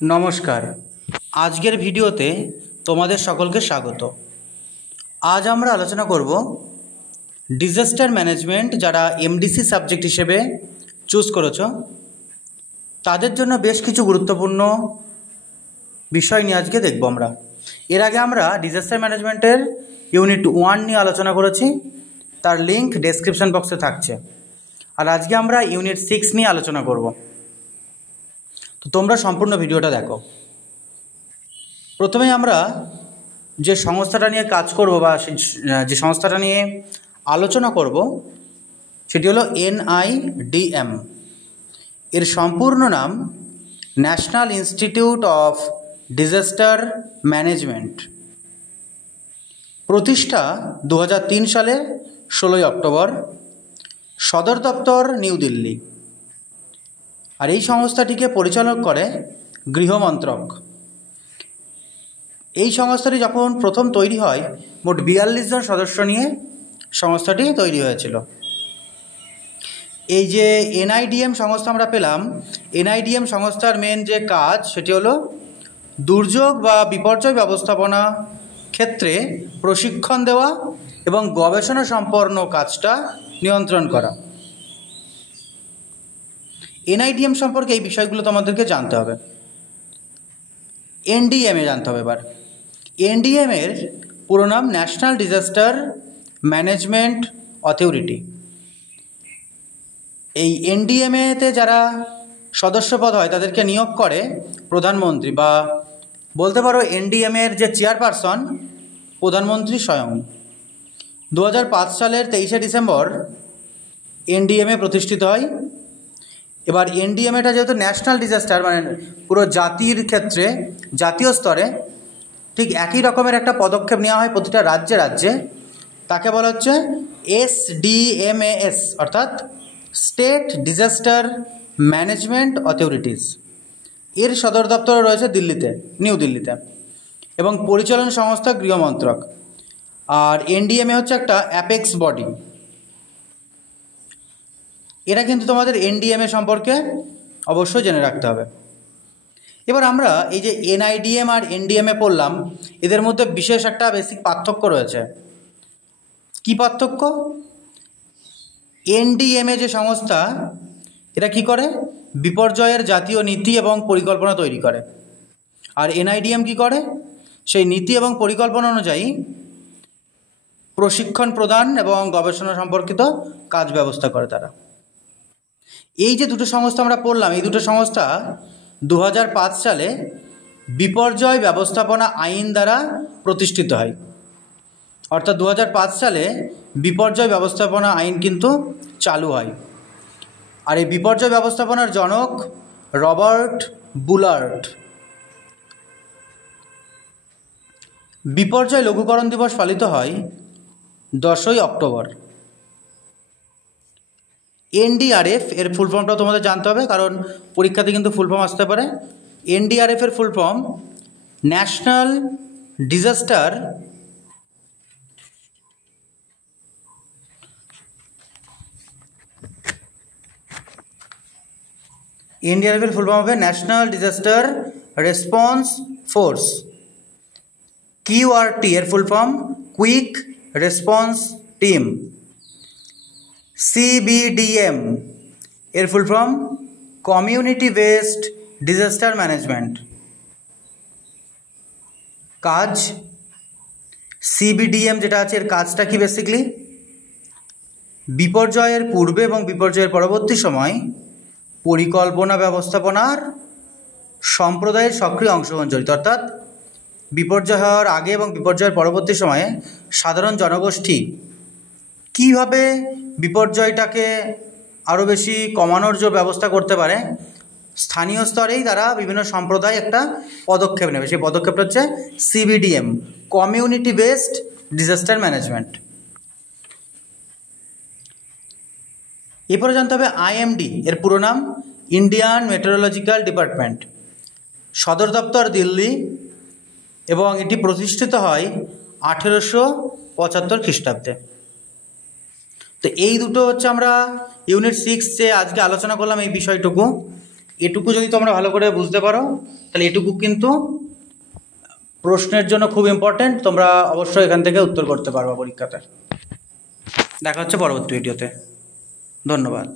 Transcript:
নমস্কার। আজকের ভিডিওতে তোমাদের সকলকে স্বাগত। আজ আমরা আলোচনা করব ডিজাস্টার ম্যানেজমেন্ট। যারা এমডিসি সাবজেক্ট হিসেবে চুজ করেছো তাদের জন্য বেশ কিছু গুরুত্বপূর্ণ বিষয় নিয়ে আজকে দেখব আমরা। এর আগে আমরা ডিজাস্টার ম্যানেজমেন্টের ইউনিট 1 নিয়ে আলোচনা করেছি, তার লিঙ্ক ডেসক্রিপশন বক্সে থাকছে। আর আজকে আমরা ইউনিট 6 নিয়ে আলোচনা করব। তো তোমরা সম্পূর্ণ ভিডিওটা দেখো। প্রথমে আমরা যে সংস্থাটা নিয়ে কাজ করব বা যে সংস্থাটা নিয়ে আলোচনা করব সেটি হলো NIDM। এর সম্পূর্ণ নাম national institute of disaster management. প্রতিষ্ঠা 2003 সালে 16 অক্টোবর। সদর দপ্তর নিউ দিল্লি। আর এই সংস্থাটিকে পরিচালনা করে গৃহমন্ত্রক। এই সংস্থাটি যখন প্রথম তৈরি হয় মোট 42 জন সদস্য নিয়ে সংস্থাটি তৈরি হয়েছিল। এই যে NIDM সংস্থা আমরা পেলাম, NIDM সংস্থার মেন যে কাজ সেটি হলো দুর্যোগ বা বিপর্যয় ব্যবস্থাপনা ক্ষেত্রে প্রশিক্ষণ দেওয়া এবং গবেষণা সম্পন্ন কাজটা নিয়ন্ত্রণ করা। NIDM সম্পর্কে এই বিষয়গুলো তোমাদেরকে জানতে হবে। NDMA জানতে হবে এবার। NDM এর পুরো নাম ন্যাশনাল ডিজাস্টার ম্যানেজমেন্ট অথরিটি। এই NDMA-তে যারা সদস্যপদ হয় তাদেরকে নিয়োগ করে প্রধানমন্ত্রী, বা বলতে পারো NDMA-এর যে চেয়ারপারসন প্রধানমন্ত্রী স্বয়ং। 2005 সালের 23শে ডিসেম্বর NDMA প্রতিষ্ঠিত হয়। এবার NDMA-টা যেহেতু ন্যাশনাল ডিজাস্টার, মানে পুরো জাতির ক্ষেত্রে জাতীয় স্তরে ঠিক একই রকমের একটা পদক্ষেপ নেওয়া হয় প্রতিটা রাজ্যে রাজ্যে, তাকে বলা হচ্ছে SDMAS, অর্থাৎ স্টেট ডিজাস্টার ম্যানেজমেন্ট অথরিটিস। এর সদর দপ্তর রয়েছে দিল্লিতে, নিউ দিল্লিতে, এবং পরিচালন সংস্থা গৃহমন্ত্রক। আর NDMA হচ্ছে একটা অ্যাপেক্স বডি। এরা কিন্তু তোমাদের NDMA সম্পর্কে অবশ্যই জেনে রাখতে হবে। এবার আমরা এই যে NIDM আর NDMA পড়লাম, এদের মধ্যে বিশেষ একটা বেসিক পার্থক্য রয়েছে। কি পার্থক্য? NDMA যে সংস্থা, এরা কি করে? বিপর্যয়ের জাতীয় নীতি এবং পরিকল্পনা তৈরি করে। আর NIDM কি করে? সেই নীতি এবং পরিকল্পনা অনুযায়ী প্রশিক্ষণ প্রদান এবং গবেষণা সম্পর্কিত কাজ ব্যবস্থা করে তারা। এই যে দুটো সংস্থা আমরা পড়লাম, এই দুটো সংস্থা 2005 সালে বিপর্যয় ব্যবস্থাপনা আইন দ্বারা প্রতিষ্ঠিত হয়। অর্থাৎ 2005 সালে বিপর্যয় ব্যবস্থাপনা আইন কিন্তু চালু হয়। আর এই বিপর্যয় ব্যবস্থাপনার জনক রবার্ট বুলার্ড। বিপর্যয় লঘুকরণ দিবস পালিত হয় 10ই অক্টোবর। NDRF এর ফুল ফর্মটাও তোমাদের জানতে হবে, কারণ পরীক্ষাতে কিন্তু ফুল ফর্ম আসতে পারে। NDRF এর full form national disaster NDRF এর ফুল ফর্ম হবে national disaster response force. QRT এর full form quick response team. CBDM এর full form community based disaster management. কাজ CBDM যেটা আছে, এর কাজটা কি বেসিক্যালি বিপর্যয়ের পূর্বে এবং বিপর্যয়ের পরবর্তী সময় পরিকল্পনা ব্যবস্থাপনার সম্প্রদায়ের সক্রিয় অংশগ্রহণ জড়িত। অর্থাৎ বিপর্যয় হওয়ার আগে এবং বিপর্যয়ের পরবর্তী সময়ে সাধারণ জনগোষ্ঠী কীভাবে বিপর্যয়টাকে আরও বেশি কমানোর যে ব্যবস্থা করতে পারে, স্থানীয় স্তরেই তারা বিভিন্ন সম্প্রদায় একটা পদক্ষেপ নেবে। সেই পদক্ষেপটা হচ্ছে CBDM, community based disaster management. এরপরে জানতে হবে IMD এর পুরো নাম ইন্ডিয়ান মেটেরোলজিক্যাল ডিপার্টমেন্ট। সদর দপ্তর দিল্লি এবং এটি প্রতিষ্ঠিত হয় 1875 খ্রিস্টাব্দে। তো এই দুটো হচ্ছে আমরা ইউনিট 6 যে আজকে আলোচনা করলাম এই বিষয়টুকু। এটুকু যদি তোমরা ভালো করে বুঝতে পারো তাহলে এটুকু কিন্তু প্রশ্নের জন্য খুব ইম্পর্ট্যান্ট। তোমরা অবশ্যই এখান থেকে উত্তর করতে পারবা পরীক্ষাতে। দেখা হচ্ছে পরবর্তী ভিডিওতে। ধন্যবাদ।